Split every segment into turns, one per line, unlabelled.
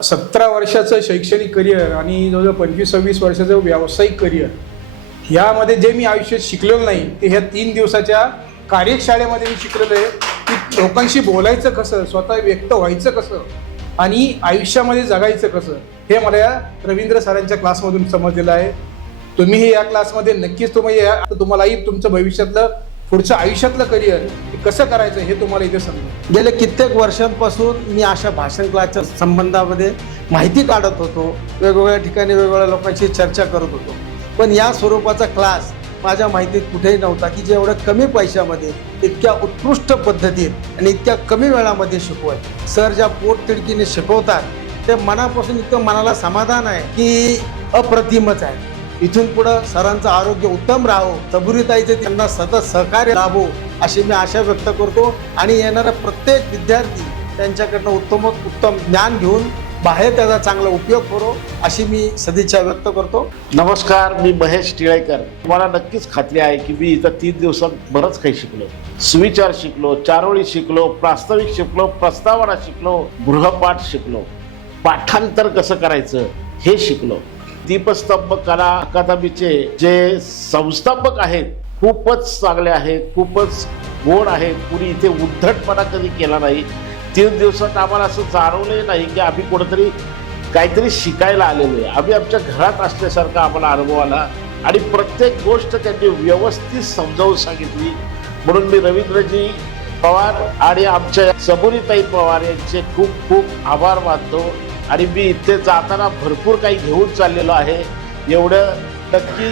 सतरा वर्षाचं शैक्षणिक करिअर आणि जवळजवळ पंचवीस सव्वीस वर्षाचं व्यावसायिक करिअर यामध्ये जे मी आयुष्यात शिकलेलो नाही ते ह्या तीन दिवसाच्या कार्यशाळेमध्ये मी शिकलेलो आहे. की लोकांशी बोलायचं कसं स्वतः व्यक्त व्हायचं कसं आणि आयुष्यामध्ये जगायचं कसं हे मला या रवींद्र सरांच्या क्लासमधून समजलेलं आहे. तुम्हीही या क्लासमध्ये नक्कीच तुम्ही या तुम्हालाही तुमचं भविष्यातलं पुढचं आयुष्यातलं करिअर कसं करायचं हे तुम्हाला इथे समजेल.
गेल्या कित्येक वर्षांपासून मी अशा भाषण क्लासच्या संबंधामध्ये माहिती काढत होतो. वेगवेगळ्या ठिकाणी वेगवेगळ्या लोकांशी चर्चा करत होतो. पण या स्वरूपाचा क्लास माझ्या माहितीत कुठेही नव्हता की जे एवढ्या कमी पैशामध्ये इतक्या उत्कृष्ट पद्धतीत आणि इतक्या कमी वेळामध्ये शिकवत. सर ज्या पोटतिडकीने शिकवतात ते मनापासून इतकं मनाला समाधान आहे की अप्रतिमच आहे. इथून पुढं सरांचं आरोग्य उत्तम राहो सबुरीताईचे त्यांना सतत सहकार्य लाभो अशी मी आशा व्यक्त करतो. आणि येणारा प्रत्येक विद्यार्थी त्यांच्याकडनं उत्तम उत्तम ज्ञान घेऊन बाहेर त्याचा चांगला उपयोग करो अशी मी सदिच्छा व्यक्त करतो.
नमस्कार मी महेश टिळेकर. मला नक्कीच खात्री आहे की मी इथं तीन दिवसात बरंच काही शिकलो. सुविचार शिकलो चारोळी शिकलो प्रास्ताविक शिकलो प्रस्तावना शिकलो गृहपाठ शिकलो. पाठांतर कसं करायचं हे शिकलो. दीपस्तंभ कला अकादमीचे जे संस्थापक आहेत खूपच चांगले आहेत खूपच गोड आहेत. कुणी इथे उद्धटपणा कधी केला नाही. तीन दिवसात आम्हाला असं जाणवलंही नाही की आम्ही कुठंतरी काहीतरी शिकायला आलेलो आहे. आम्ही आमच्या घरात असल्यासारखा आम्हाला अनुभव आला आणि प्रत्येक गोष्ट त्यांनी व्यवस्थित समजावून सांगितली. म्हणून मी रवींद्रजी पवार आणि आमच्या सबुरीताई पवार यांचे खूप खूप आभार मानतो. आणि मी इथे जाताना भरपूर काही घेऊन चाललेलो आहे. एवढं नक्की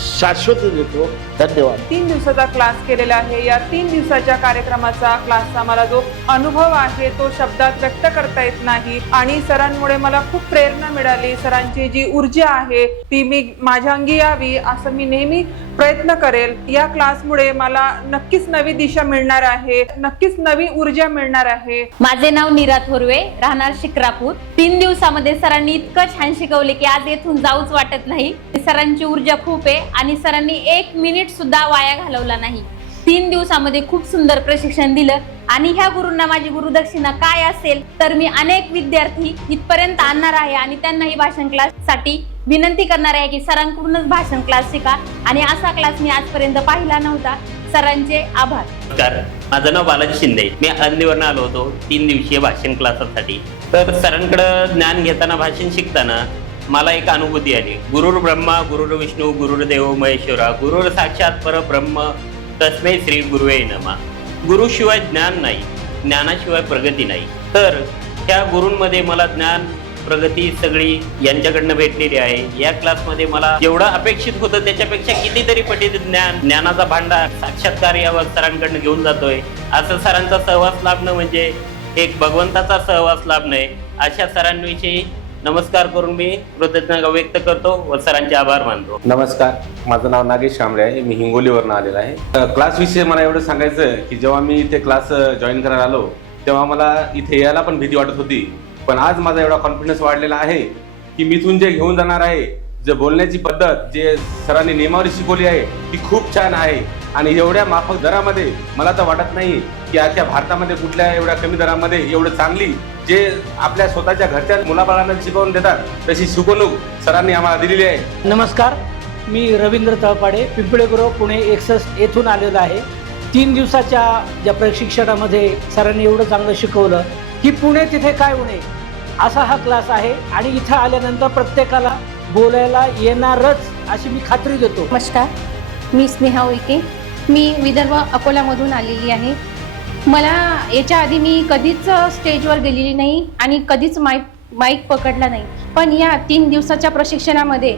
शाश्वती देतो. धन्यवाद.
तीन दिवसाचा क्लास केलेला आहे. या तीन दिवसाच्या कार्यक्रमाचा क्लासचा मला जो अनुभव आहे तो शब्दात व्यक्त करता येत नाही. आणि सरांमुळे मला खूप प्रेरणा मिळाली. सरांची जी ऊर्जा आहे ती मी माझ्या अंगी यावी असं मी नेहमी प्रयत्न करेल. या क्लासमुळे मला नक्कीच नवी दिशा मिळणार आहे. नक्कीच नवी ऊर्जा मिळणार आहे.
माझे नाव नीरा थोरवे. राहणार शिक्रापूर. तीन दिवसामध्ये सरांनी इतकं छान शिकवले की आज येथून जाऊच वाटत नाही. सरांची ऊर्जा खूप आहे आणि सरांनी एक मिनिट सुद्धा वाया घालवला नाही. तीन दिवसामध्ये खूप सुंदर प्रशिक्षण दिलं आणि ह्या गुरूंना माझी गुरुदक्षिणा काय असेल तर मी अनेक विद्यार्थी इथपर्यंत आणणार आहे आणि त्यांनाही भाषण क्लाससाठी विनंती करणार आहे की सरांकडूनच भाषण क्लास शिका. आणि असा क्लास मी आजपर्यंत पाहिला नव्हता. सरांचे आभार.
नमस्कार. माझं नाव बालाजी शिंदे. मी अंदीवरनं आलो होतो तीन दिवसीय भाषण क्लासासाठी. तर सरांकडं ज्ञान घेताना भाषण शिकताना मला एक अनुभूती आली. गुरुर ब्रह्मा गुरुर विष्णू गुरुर्देव महेश्वरा गुरुर साक्षात परब्रह्म तस्मै श्री गुरुवे नमा. गुरुशिवाय ज्ञान नाही ज्ञानाशिवाय प्रगती नाही. तर त्या गुरूंमध्ये मला ज्ञान प्रगती सगळी यांच्याकडनं भेटलेली आहे. या क्लासमध्ये मला जेवढं अपेक्षित होतं त्याच्यापेक्षा कितीतरी पटीत ज्ञान ज्ञानाचा भांडार साक्षात्कार या सरांकडनं घेऊन जातोय. असं सरांचा सहवास लाभणं म्हणजे एक भगवंताचा सहवास लाभणं आहे. अशा सरांविषयी नमस्कार करून मी कृतज्ञता व्यक्त करतो व सरांचे आभार मानतो.
नमस्कार माझं नाव नागेश कांबळे आहे. मी हिंगोलीवरनं आलेलो आहे. क्लास क्लासविषयी मला एवढं सांगायचं की जेव्हा मी इथे क्लास जॉईन करायला आलो तेव्हा मला इथे यायला पण भीती वाटत होती. पण आज माझा एवढा कॉन्फिडन्स वाढलेला आहे की मी इथून जे घेऊन जाणार आहे जे बोलण्याची पद्धत जे सरांनी नियमावली शिकवली आहे ती खूप छान आहे. आणि एवढ्या माफक दरामध्ये मला तर वाटत नाही की अख्ख्या भारतामध्ये कुठल्या एवढ्या कमी दरामध्ये एवढं चांगली जे आपल्या स्वतःच्या घरच्या मुलाबाळांना शिकवून देतात तशी शिकवणूक सरांनी आम्हाला दिलेली आहे.
नमस्कार मी रवींद्र तळपाडे पिंपळेगुरव पुणे एकसष्ट येथून आलेलो आहे. तीन दिवसाच्या ज्या प्रशिक्षणामध्ये सरांनी एवढं चांगलं शिकवलं की पुणे तिथे काय उणे असा हा क्लास आहे. आणि इथं आल्यानंतर प्रत्येकाला बोलायला येणारच अशी मी खात्री देतो.
नमस्कार मी स्नेहा उईके मी विदर्भ अकोल्यामधून आलेली आहे. मला याच्या आधी मी कधीच स्टेजवर गेलेली नाही आणि कधीच माईक माईक पकडला नाही. पण या तीन दिवसाच्या प्रशिक्षणामध्ये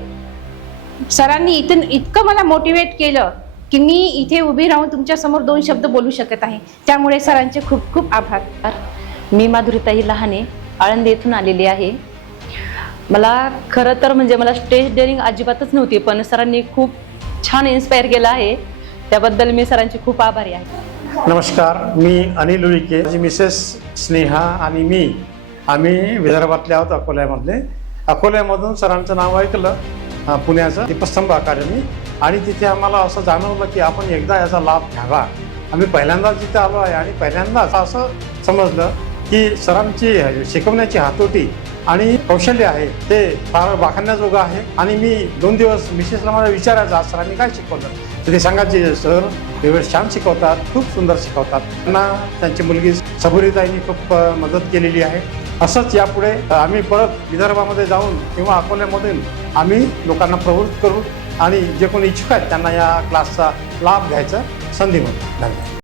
सरांनी इथून इतकं मला मोटिवेट केलं की मी इथे उभी राहून तुमच्यासमोर दोन शब्द बोलू शकत आहे. त्यामुळे सरांचे खूप खूप आभार.
मी माधुरीताई लहाने आळंदी येथून आलेली आहे. मला खरं तर म्हणजे मला स्टेज डेअरिंग अजिबातच नव्हती पण सरांनी खूप छान इन्स्पायर केलं आहे. त्याबद्दल मी सरांची खूप आभारी आहे.
नमस्कार मी अनिल उईके. मिसेस स्नेहा आणि मी आम्ही विदर्भातले आहोत अकोल्यामधले. अकोल्यामधून सरांचं नाव ऐकलं पुण्याचं दीपस्तंभ अकादमी. आणि तिथे आम्हाला असं जाणवलं की आपण एकदा याचा लाभ घ्यावा. आम्ही पहिल्यांदाच तिथे आलो आहे आणि पहिल्यांदाच असं समजलं की सरांची शिकवण्याची हातोटी आणि कौशल्य आहे ते फार वाखाणण्याजोगं आहे. आणि मी दोन दिवस मिसेसला मला विचारायचं आज सरांनी काय शिकवलं? तर ते सांगायचे सर एवढे छान शिकवतात खूप सुंदर शिकवतात. त्यांना त्यांची मुलगी सबुरीताईंनी खूप मदत केलेली आहे. असंच यापुढे आम्ही परत विदर्भामध्ये जाऊन किंवा अकोल्यामधून आम्ही लोकांना प्रवृत्त करू आणि जे कोणी इच्छुक आहेत त्यांना या क्लासचा लाभ घ्यायचा संधी म्हणून. धन्यवाद.